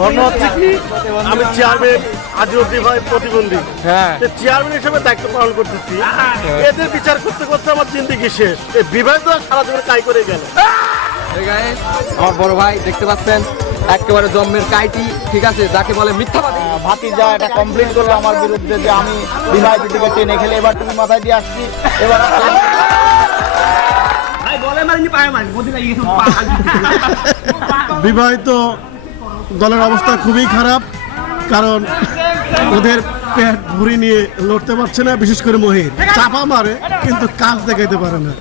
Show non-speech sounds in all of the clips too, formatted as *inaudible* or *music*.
ঘটনা হচ্ছে কি আমি চেয়ারম্যান আজিউদ্দিন ভাই প্রতিবন্ধী। হ্যাঁ। চেয়ারম্যান হিসেবে দায়িত্ব পালন করতেছি। এদের বিচার করতে করতে আমার জিন্দিগি শেষ। এই বিবাহিত সারা জীবন কাই করে গেল? আমার বড় ভাই দেখতে পাচ্ছেন? একেবারে জন্মের কাইটি ঠিক আছে? যাকে বলে মিথ্যাবাদী। ভাতিজা এটা কমপ্লেন করল আমার বিরুদ্ধে যে আমি বিবাহিত থেকে টেনে খেলে এবার তুমি মাথায় দিয়ে আসছি। এবার *laughs* *laughs* বিবাহিত দলের অবস্থা খুবই খারাপ, কারণ ওদের পেট ভুড়ি নিয়ে লড়তে পারছে না, বিশেষ করে মহির। চাপা মারে, কিন্তু কাজ দেখাইতে পারে না।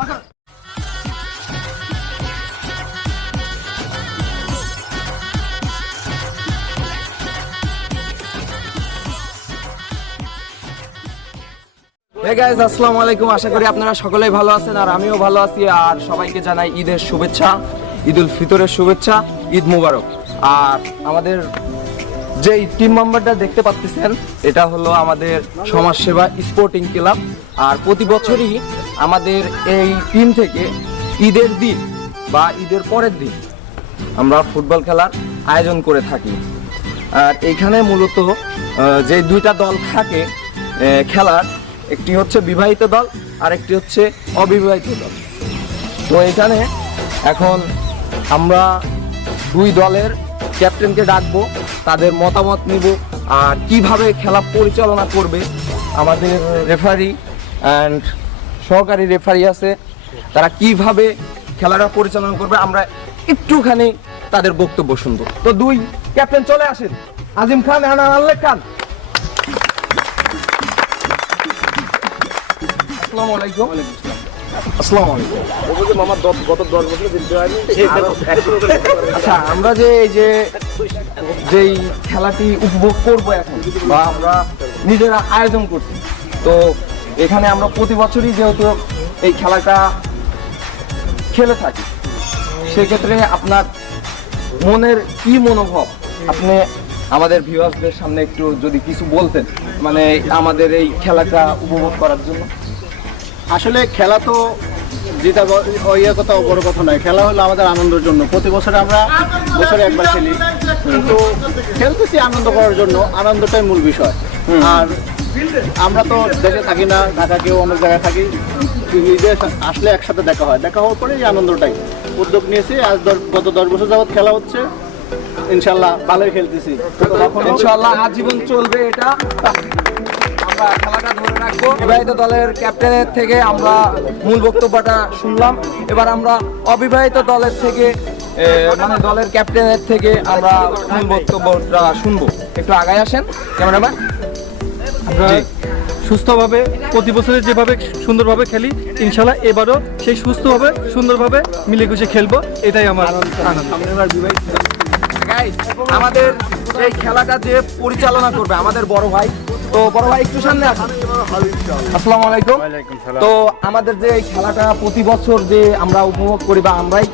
গাইজ আসসালামু আলাইকুম। আশা করি আপনারা সকলেই ভালো আছেন, আর আমিও ভালো আছি। আর সবাইকে জানাই ঈদের শুভেচ্ছা ঈদ উল ফিতরের শুভেচ্ছা, ঈদ মুবারক। আর আমাদের যেই টিম মেম্বারটা দেখতে পাচ্ছেন এটা হলো আমাদের সমাজসেবা স্পোর্টিং ক্লাব আর প্রতি বছরই আমাদের এই টিম থেকে ঈদের দিন বা ঈদের পরের দিন আমরা ফুটবল খেলার আয়োজন করে থাকি। আর এইখানে মূলত যে দুইটা দল থাকে খেলার, একটি হচ্ছে বিবাহিত দল আর একটি হচ্ছে অবিবাহিত দল। তো এখানে এখন আমরা দুই দলের ক্যাপ্টেনকে ডাকবো, তাদের মতামত নিব, আর কীভাবে খেলা পরিচালনা করবে আমাদের রেফারি অ্যান্ড সহকারী রেফারি আছে, তারা কীভাবে খেলাটা পরিচালনা করবে, আমরা একটুখানি তাদের বক্তব্য শুনব। তো দুই ক্যাপ্টেন চলে আসেন। আজিম খান আর আল্লেখ খান। আসসালামু আলাইকুম। দশ আচ্ছা আমরা যে এই যে, যেই খেলাটি উপভোগ করব এখন, বা আমরা নিজেরা আয়োজন করছি, তো এখানে আমরা প্রতি বছরই যেহেতু এই খেলাটা খেলে থাকি, সেক্ষেত্রে আপনার মনের কি মনোভাব? আপনি আমাদের ভিউয়ার্সদের সামনে একটু যদি কিছু বলতেন মানে আমাদের এই খেলাটা উপভোগ করার জন্য। আসলে খেলা তো যেটা ইয়ে কথা বড় কথা নয়। খেলা হলো আমাদের আনন্দের জন্য। প্রতি বছর আমরা বছরে একবার খেলি। কিন্তু খেলতেছি আনন্দ করার জন্য। আনন্দটাই মূল বিষয়। আর আমরা তো দেশে থাকি না ঢাকা কেউ অনেক জায়গায় থাকি। ঈদে আসলে একসাথে দেখা হয়। দেখা হওয়ার পরে এই আনন্দটাই উদ্যোগ নিয়েছি। আজ গত দশ বছর যাবৎ খেলা হচ্ছে। ইনশাল্লাহ ভালোই খেলতেছি। তখন ইনশাআল্লাহ আজীবন চলবে এটা। আমরা খেলাটা রাখব বিবাহিত দলের ক্যাপ্টেনের থেকে আমরা মূল বক্তব্যটা শুনলাম। এবার আমরা অবিবাহিত দলের থেকে মানে দলের ক্যাপ্টেনের থেকে আমরা মূল বক্তব্যটা শুনব। একটু আগায় আসেন ক্যামেরাম্যান। আমরা সুস্থভাবে প্রতি বছরে যেভাবে সুন্দরভাবে খেলি ইনশাল্লাহ এবারও সেই সুস্থভাবে সুন্দরভাবে মিলে গুছিয়ে খেলব এটাই আমার আনন্দ। আমাদের এই খেলাটা যে পরিচালনা করবে আমাদের বড় ভাই তো বড় ভাই একটু সামনে আসুন। আসসালামু আলাইকুম। তো আমাদের যে এই খেলাটা প্রতি বছর যে আমরা উপভোগ করি বা আমরাই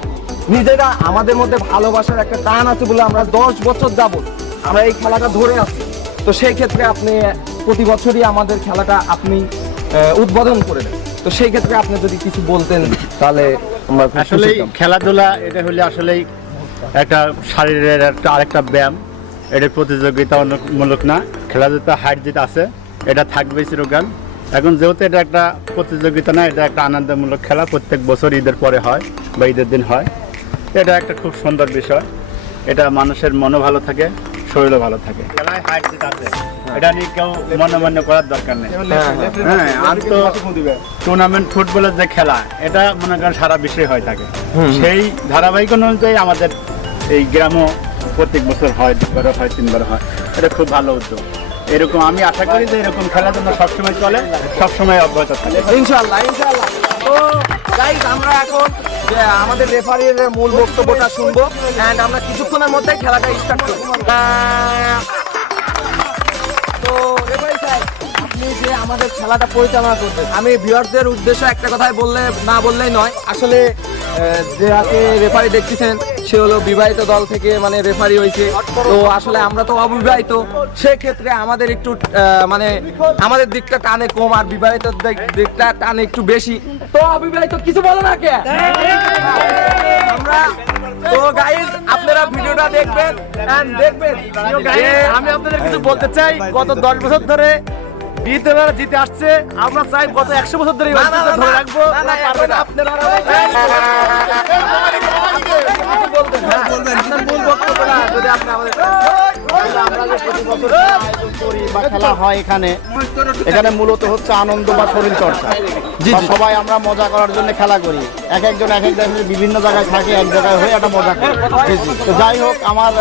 নিজেরা আমাদের মধ্যে ভালোবাসার একটা টান আছে বলে আমরা দশ বছর যাব আমরা এই খেলাটা ধরে আছি। তো সেই ক্ষেত্রে আপনি প্রতি বছরই আমাদের খেলাটা আপনি আহ, উদ্বোধন করে দেন। তো সেই ক্ষেত্রে আপনি যদি কিছু বলতেন তাহলে আসলেই খেলাধুলা এটা হলে আসলেই একটা শরীরের একটা আরেকটা ব্যায়াম। এটা প্রতিযোগিতামূলক না। খেলাধুলা হাইট যেটা আছে এটা থাকবে চিরকাল এখন যেহেতু এটা একটা প্রতিযোগিতা না এটা একটা আনন্দমূলক খেলা প্রত্যেক বছর ঈদের পরে হয় বা ঈদের দিন হয়। এটা একটা খুব সুন্দর বিষয়। এটা মানুষের মনও ভালো থাকে শরীরও ভালো থাকে। খেলায় হাইট যেটা আছে এটা নিয়ে কেউ মনে করার দরকার নেই। হ্যাঁ আর তো টুর্নামেন্ট ফুটবলের যে খেলা এটা মনে করেন সারা বিশ্বে হয়ে থাকে। সেই ধারাবাহিক অনুযায়ী আমাদের এই গ্রামও প্রত্যেক বছর হয়, দুবার হয়, তিনবার হয়। এটা খুব ভালো উদ্যোগ। এরকম আমি আশা করি যে এরকম খেলাধুলা সবসময় চলে, সবসময় অব্যাহত থাকে। তো গাইস আমরা এখন আমাদের রেফারির মূল বক্তব্যটা শুনব এন্ড আমরা কিছুক্ষণের মধ্যে খেলাটা স্টার্ট করব। তো রেফারি আপনি যে আমাদের খেলাটা পরিচালনা করবেন আমি ভিউয়ারদের উদ্দেশ্যে একটা কথাই বললে, না বললেই নয়। আসলে যে আজকে রেফারি দেখতেছেন, সে হলো বিবাহিত দল থেকে মানে রেফারি হয়েছে। তো আসলে আমরা তো অবিবাহিত, সেক্ষেত্রে আমাদের একটু মানে আমাদের দিকটা টানে কম আর বিবাহিত দিক- দিকটা টানে একটু বেশি। তো অবিবাহিত কিছু বলো না কে? আমরা, তো আপনারা ভিডিওটা দেখবেন দেখবেন। আমি আপনাদের কিছু বলতে চাই। গত দশ বছর ধরে বিদ্যালয় জিতে আসছে আমরা চাই গত একশো বছর ধরে ধরে রাখব আপনারা খেলা হয় এখানে এখানে মূলত হচ্ছে আনন্দ বা শরীর চর্চা। সবাই আমরা মজা করার জন্য খেলা করি। এক একজন এক এক জায়গায় বিভিন্ন জায়গায় থাকে এক জায়গায় হয়ে একটা মজা করি। তো যাই হোক আমার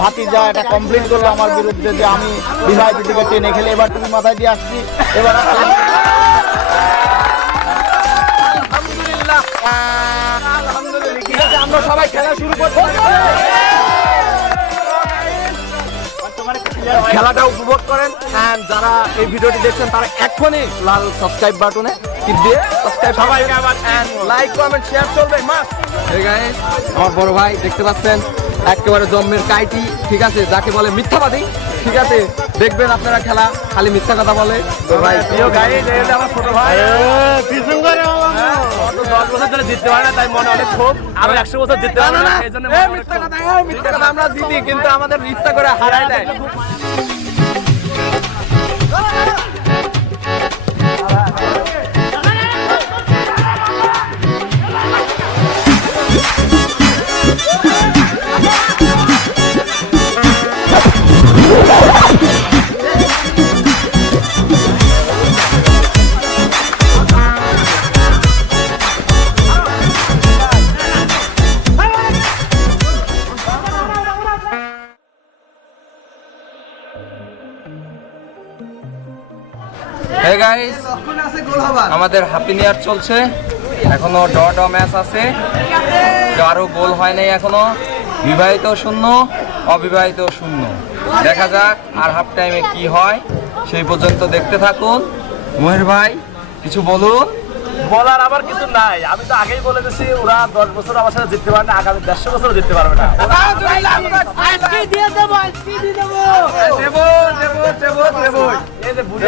ভাতিজা এটা কমপ্লিট করল আমার বিরুদ্ধে যে আমি বিবাহিত দিকে টেনে খেলে এবার তুমি মাথায় দিয়ে আসছি। এবার আলহামদুলিল্লাহ। আমরা সবাই খেলা শুরু করছি। খেলাটা উপভোগ করেন। And যারা এই ভিডিওটি দেখছেন তারা এখনই লাল সাবস্ক্রাইব বাটনে টিপ দিয়ে সাবস্ক্রাইব সবাইকে আবার লাইক কমেন্ট শেয়ার চলবে মাস্ট এই গাইস আমার বড় ভাই দেখতে পাচ্ছেন একেবারে জন্মের কাইটি ঠিক আছে? যাকে বলে মিথ্যাবাদী ঠিক আছে? দেখবেন আপনারা খেলা খালি মিথ্যা কথা বলে। তো ভাই। প্রিয় গাড়ি আমার ছোট ভাই। হ্যাঁ, গত দশ বছর ধরে জিততে পারে না তাই মনে অনেক ক্ষোভ আরও একশো বছর জিততে না, না। এই জন্য আমরা জিতি কিন্তু আমাদের ইচ্ছা করে হারায় দেয় হে গাইস আমাদের হ্যাপি নিয়ার চলছে। এখনও ড ড ম্যাচ আছে কারও গোল হয় নাই এখনও। বিবাহিত শূন্য অবিবাহিত শূন্য। দেখা যাক আর হাফ টাইমে কি হয়। সেই পর্যন্ত দেখতে থাকুন। মহের ভাই কিছু বলুন। বলার আবার কিছু নাই। আমি তো আগেই বলে দিছি ওরা দশ বছর আমার সাথে জিততে পারবে না আগামী দেড়শো বছর জিততে পারবে না। দেবো দেবো দেবো। দেবো এই যে বুড়ি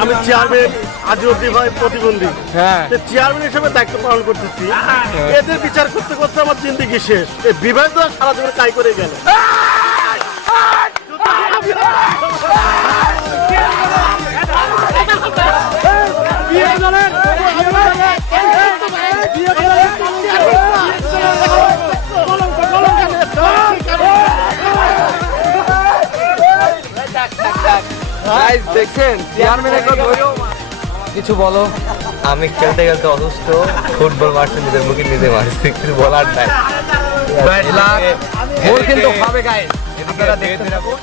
আমি চেয়ারম্যান আজিউদ্দি ভাই প্রতিবন্ধী হ্যাঁ চেয়ারম্যান হিসেবে দায়িত্ব পালন করতেছি এদের বিচার করতে করতে আমার জিন্দিগি শেষ এই বিবাহিত সারা জীবন কাই করে গেল গাইস দেখছেন চেয়ারম্যানের কথা কিছু বলো আমি খেলতে খেলতে অসুস্থ ফুটবল মারছে নিজের মুখে নিজে মারছি কিছু বলার নাই ব্যাড লাক গোল কিন্তু হবে গাইস আপনারা দেখতে থাকুন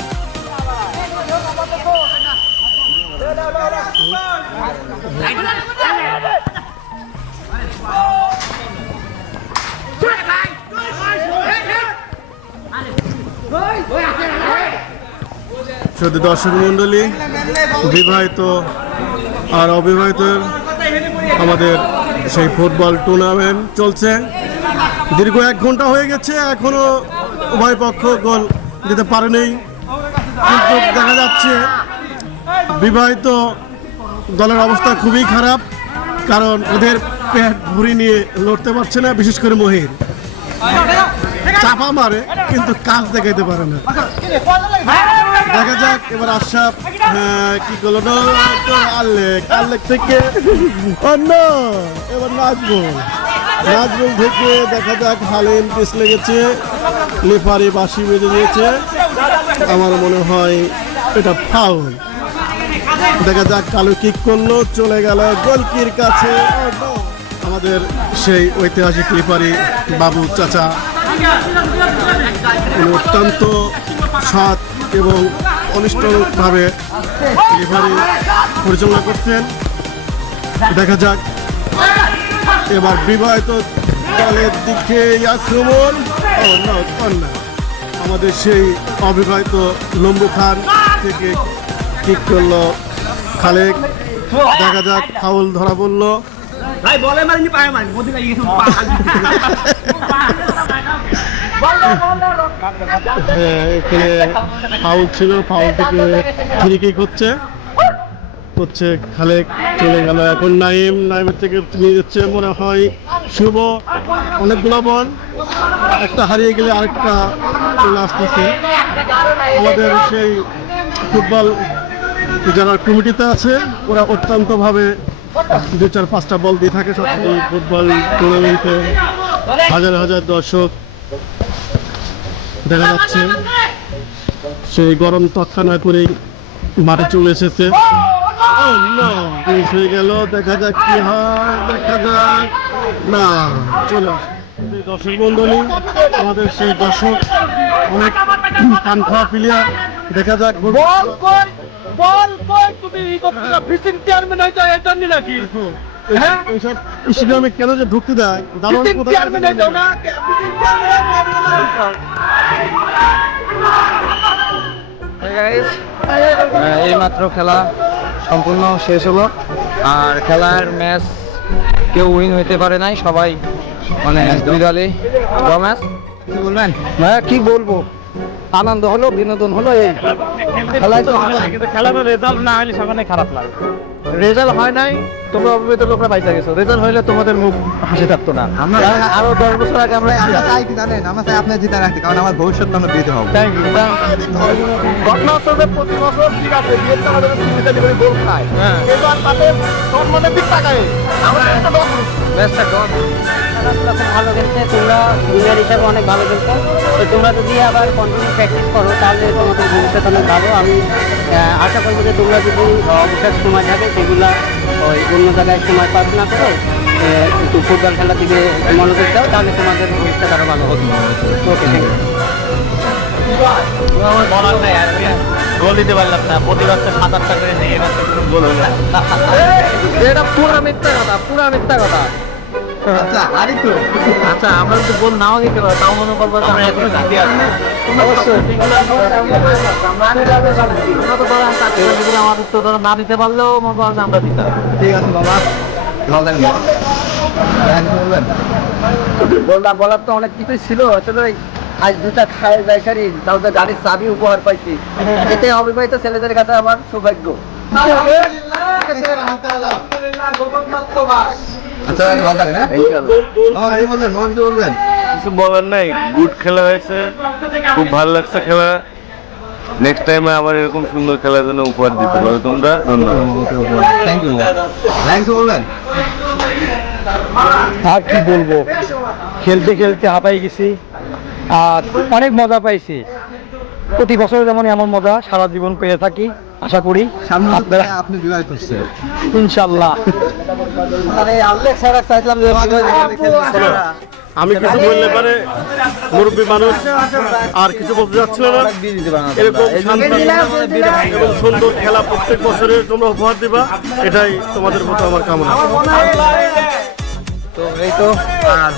শুধু দর্শক মন্ডলী বিবাহিত আর অবিবাহিতের আমাদের সেই ফুটবল টুর্নামেন্ট চলছে। দীর্ঘ এক ঘণ্টা হয়ে গেছে, এখনও উভয় পক্ষ গোল দিতে পারেনি। কিন্তু দেখা যাচ্ছে বিবাহিত দলের অবস্থা খুবই খারাপ, কারণ ওদের পেট ভুড়ি নিয়ে লড়তে পারছে না, বিশেষ করে মহির। চাপা মারে, কিন্তু কাজ দেখাইতে পারে না। দেখা যাক এবার আশরাফ হ্যাঁ, কি করল? আল্লেক আল্লেক থেকে অন্য এবার নাজবুল নাজবুল থেকে দেখা যাক হালিম পিস লেগেছে। লেফারি বাসি বেঁধে দিয়েছে। আমার মনে হয় এটা ফাউল দেখা যাক কালো কিক করল চলে গেল গোলকির কাছে। আমাদের সেই ঐতিহাসিক লিপারি বাবু চাচা। অত্যন্ত সৎ এবং অনিষ্টভাবে লিভারি পরিচালনা করছেন। দেখা যাক। এবার বিবাহিত দলের দিকে আক্রমণ। কন্যা আমাদের সেই অবিবাহিত লম্বু খান থেকে কিক করল খালেক। দেখা যাক ফাউল ধরা পড়ল। ভাই বলে মারিনি পায়ে মারিনি। *laughs* এখানে ফাউল ছিল ফাউল থেকে ফ্রি কিক হচ্ছে। হচ্ছে খালেক চলে গেল। এখন নাইম, নাইমের থেকে নিয়ে যাচ্ছে মনে হয় শুভ। অনেকগুলো বল। একটা হারিয়ে গেলে আরেকটা চলে আসতেছে। আমাদের সেই ফুটবল যারা কমিটিতে আছে, ওরা অত্যন্তভাবে দু চার পাঁচটা বল দিয়ে থাকে। সবসময় ফুটবল টুর্নামেন্টে হাজার হাজার দর্শক দেখা যাচ্ছে। সেই গরম তৎক্ষণাৎ করেই মাঠে চলে এসেছে। হয়ে গেল। দেখা যাক কি হয় দেখা যাক। না চলো সেই দর্শক মন্ডলী আমাদের সেই দর্শক অনেক কান খাওয়া প্লেয়ার দেখা যাক। বল তুমি চেয়ারম্যান হইতো এটা নি নাকি হ্যাঁ? এইসব স্টেডিয়ামে কেন যে ঢুকতে দেয়? দারুণ ফিসিং চেয়ারম্যান হইতো না এই মাত্র খেলা সম্পূর্ণ শেষ হলো। আর খেলার ম্যাচ কেউ উইন হইতে পারে নাই সবাই মানে দুই দলে ম্যাচ কি বলবেন? ভাইয়া কি বলব? আনন্দ হলো বিনোদন হলো এই। খেলায় তো খেলার রেজাল্ট না হলে সকালে খারাপ লাগে। রেজাল্ট হয় নাই তোমরা অবিবাহিত লোকরা গেছো। রেজাল্ট হইলে তোমাদের মুখ হাসি থাকতো না। আমরা আরও দশ বছর আগে আমরা আমরা চাই কি জানেন? আমরা চাই আপনার জিতা রাখতে কারণ আমার ভবিষ্যৎ আমরা দিতে হবে। ঘটনা হচ্ছে যে প্রতি বছর ঠিক আছে আমাদের সুবিধা করে গোল খায়। এবার তাদের সম্মানের দিক তাকায় আমরা একটা ম্যাচটা ডন ভালো খেলছে তোমরা জুনিয়র হিসাবে অনেক ভালো খেলছো তো তোমরা যদি আবার কন্টিনিউ প্র্যাকটিস করো তাহলে তোমাদের ভবিষ্যৎ অনেক ভালো। আমি আশা করব যে তোমরা যদি অবসর সময় থাকে সেগুলা ওই অন্য জায়গায় সময় পাস না করে একটু ফুটবল খেলার দিকে মনোযোগ দাও তাহলে তোমাদের ভবিষ্যৎ আরও ভালো হবে। ওকে থ্যাংক ইউ বলার নাই আজকে গোল দিতে পারলাম না। প্রতি বছর সাত আটটা করে নেই এবার গোল হলো এটা পুরা মিথ্যা কথা পুরা মিথ্যা কথা। আচ্ছা আরে তো। আচ্ছা আমরা যদি গোল নাও দিতে পারি তাও মনে করব আমরা এখনও আছি। তো আমাদের তো ধরো না দিতে পারলেও মনে করো আমরা দিতাম। ঠিক আছে বাবা। ভালো বলবেন। বললাম বলার তো অনেক কিছুই ছিল। আসলে আজ দুটা খায় যাই সারি তাও তো গাড়ির চাবি উপহার পাইছি। এতে অবিবাহিত ছেলেদের কাছে আমার সৌভাগ্য। আচ্ছা ভালো হ্যাঁ? কিছু বলবেন বলবেন? কিছু বলার নাই গুড খেলা হয়েছে খুব ভালো লাগছে খেলা। নেক্সট টাইমে আবার এরকম সুন্দর খেলার জন্য উপহার দিতে পারো তোমরা ধন্যবাদ। থ্যাংক ইউ থ্যাংক ইউ বলবেন? আর কি বলব? খেলতে খেলতে হাঁপাই গেছি আর অনেক মজা পাইছি। প্রতি বছর যেমন এমন মজা সারা জীবন পেয়ে থাকি আশা করি। সামনে আপনারা আপনি ইনশাল্লাহ। মানে চাইছিলাম যে আমি কিছু বললে পারে মুরব্বী মানুষ আর কিছু বলতে যাচ্ছিল না। এরকম এবং সুন্দর খেলা প্রত্যেক বছরে তোমরা উপহার দিবা এটাই তোমাদের মতো আমার কামনা। তো এই তো আর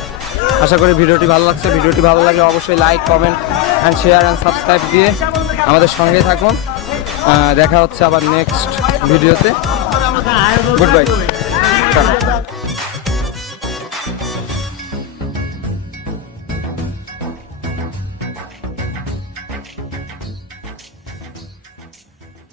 আশা করি ভিডিওটি ভালো লাগছে। ভিডিওটি ভালো লাগে অবশ্যই like comment and share and subscribe দিয়ে আমাদের সঙ্গে থাকুন। দেখা হচ্ছে আবার নেক্সট ভিডিওতে গুড বাই Gracias.